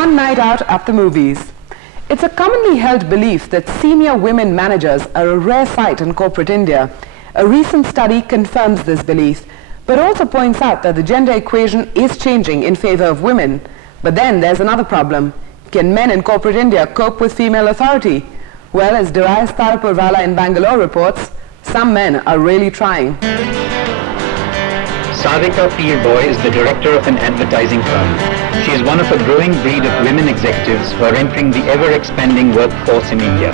fun night out at the movies. It's a commonly held belief that senior women managers are a rare sight in corporate India. A recent study confirms this belief, but also points out that the gender equation is changing in favor of women. But then there's another problem. Can men in corporate India cope with female authority? Well, as Darius Tarapurvala in Bangalore reports, some men are really trying. Sadhika Peerboy is the director of an advertising firm. She is one of a growing breed of women executives who are entering the ever-expanding workforce in India,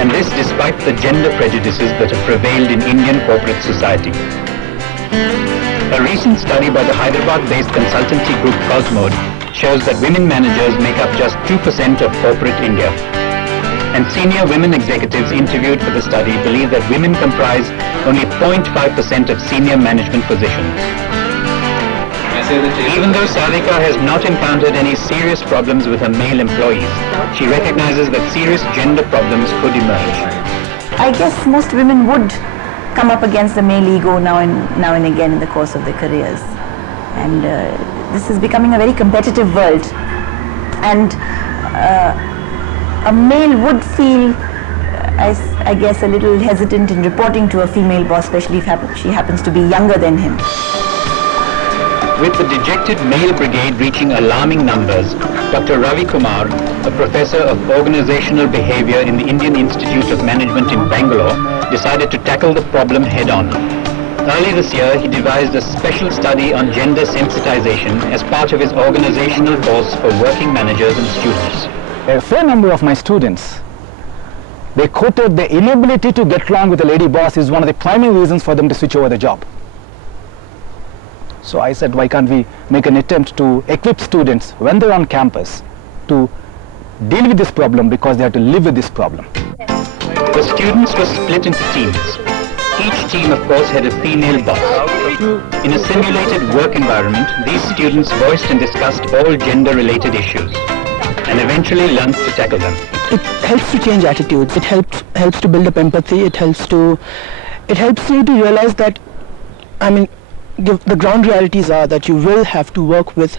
and this despite the gender prejudices that have prevailed in Indian corporate society. A recent study by the Hyderabad-based consultancy group Cosmode shows that women managers make up just 2% of corporate India. And senior women executives interviewed for the study believe that women comprise only 0.5% of senior management positions. Even though Sadhika has not encountered any serious problems with her male employees, she recognizes that serious gender problems could emerge. I guess most women would come up against the male ego now and again in the course of their careers. And this is becoming a very competitive world. And a male would feel, I guess, a little hesitant in reporting to a female boss, especially if she happens to be younger than him. With the dejected male brigade reaching alarming numbers, Dr. Ravi Kumar, a professor of organizational behavior in the Indian Institute of Management in Bangalore, decided to tackle the problem head-on. Early this year, he devised a special study on gender sensitization as part of his organizational course for working managers and students. A fair number of my students, they quoted the inability to get along with a lady boss is one of the primary reasons for them to switch over the job. So I said, why can't we make an attempt to equip students when they're on campus to deal with this problem, because they have to live with this problem. The students were split into teams. Each team, of course, had a female boss. In a simulated work environment, these students voiced and discussed all gender-related issues, and eventually learned to tackle them. It helps to change attitudes. It helps to build up empathy. It helps you to realize that, the ground realities are that you will have to work with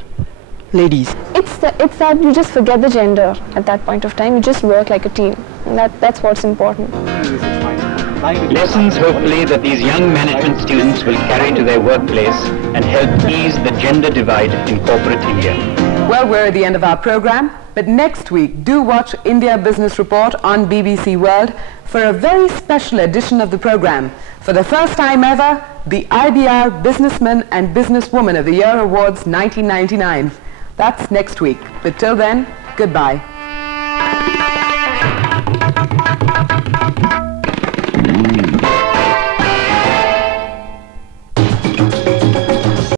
ladies. It's that you just forget the gender at that point of time. You just work like a team. That's what's important. Lessons, hopefully, that these young management students will carry to their workplace and help ease the gender divide in corporate India. Well, we're at the end of our program, but next week do watch India Business Report on BBC World for a very special edition of the program. For the first time ever, the IBR Businessman and Businesswoman of the Year Awards 1999. That's next week. But till then, goodbye.